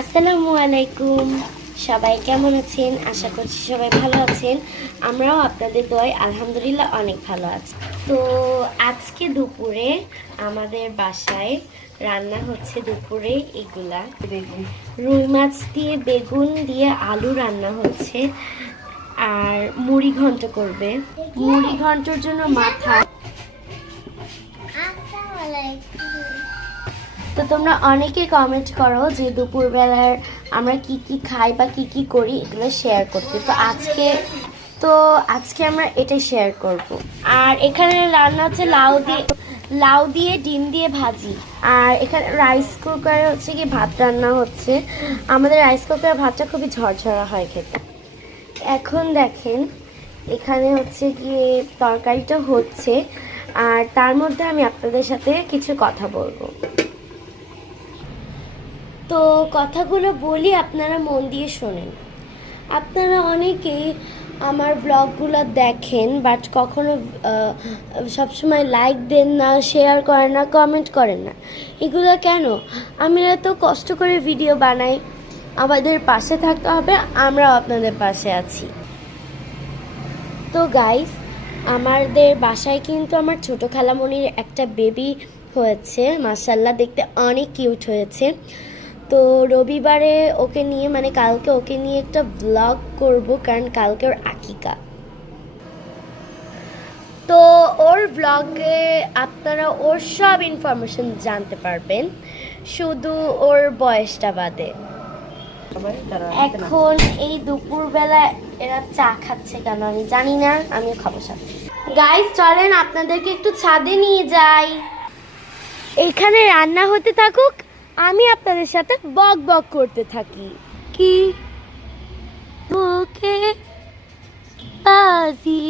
আসসালামু আলাইকুম, সবাই কেমন আছেন? আশা করছি সবাই ভালো আছেন। আমরাও আপনাদের দোয়ায় আলহামদুলিল্লাহ অনেক ভালো আছি। তো আজকে দুপুরে আমাদের বাসায় রান্না হচ্ছে দুপুরে এগুলা রুই মাছ দিয়ে বেগুন দিয়ে আলু রান্না হচ্ছে, আর মুড়ি ঘন্ট করবে। মুড়ি ঘন্টর জন্য মাথা। তো তোমরা অনেকে কমেন্ট করো যে দুপুরবেলার আমরা কি কি খাই বা কি কি করি এগুলো শেয়ার করতে। তো আজকে আমরা এটাই শেয়ার করব। আর এখানে রান্না হচ্ছে লাউ দিয়ে ডিম দিয়ে ভাজি। আর এখানে রাইস কুকারে হচ্ছে কি ভাত রান্না হচ্ছে। আমাদের রাইস কুকারে ভাতটা খুবই ঝরঝরা হয় খেতে। এখন দেখেন এখানে হচ্ছে গিয়ে তরকারিটা হচ্ছে, আর তার মধ্যে আমি আপনাদের সাথে কিছু কথা বলবো। তো কথাগুলো বলি, আপনারা মন দিয়ে শোনেন। আপনারা অনেকেই আমার ব্লগগুলো দেখেন, বাট কখনো সবসময় লাইক দেন না, শেয়ার করেন না, কমেন্ট করেন না। এগুলো কেন? আমরা তো কষ্ট করে ভিডিও বানাই, আমাদের পাশে থাকতে হবে, আমরাও আপনাদের পাশে আছি। তো গাইস, আমাদের বাসায় কিন্তু আমার ছোটো খালামণির একটা বেবি হয়েছে, মাশাআল্লাহ দেখতে অনেক কিউট হয়েছে। তো রবিবারে ওকে নিয়ে কালকে ওকে নিয়ে একটা ব্লগ করব, কারণ কালকে ওর আকিকা। তো ওর ব্লগে আপনারা ওর সব ইনফরমেশন জানতে পারবেন, শুধু ওর বয়সটা বাদে। এখন এই দুপুরবেলা এরা চা খাচ্ছে কেন আমি জানি না, আমিও খাবো সাথে। গাইস চলেন আপনাদেরকে একটু ছাদে নিয়ে যাই। এইখানে রান্না হতে থাকুক, আমি আপনাদের সাথে বক বক করতে থাকি। কি তোকে বাজি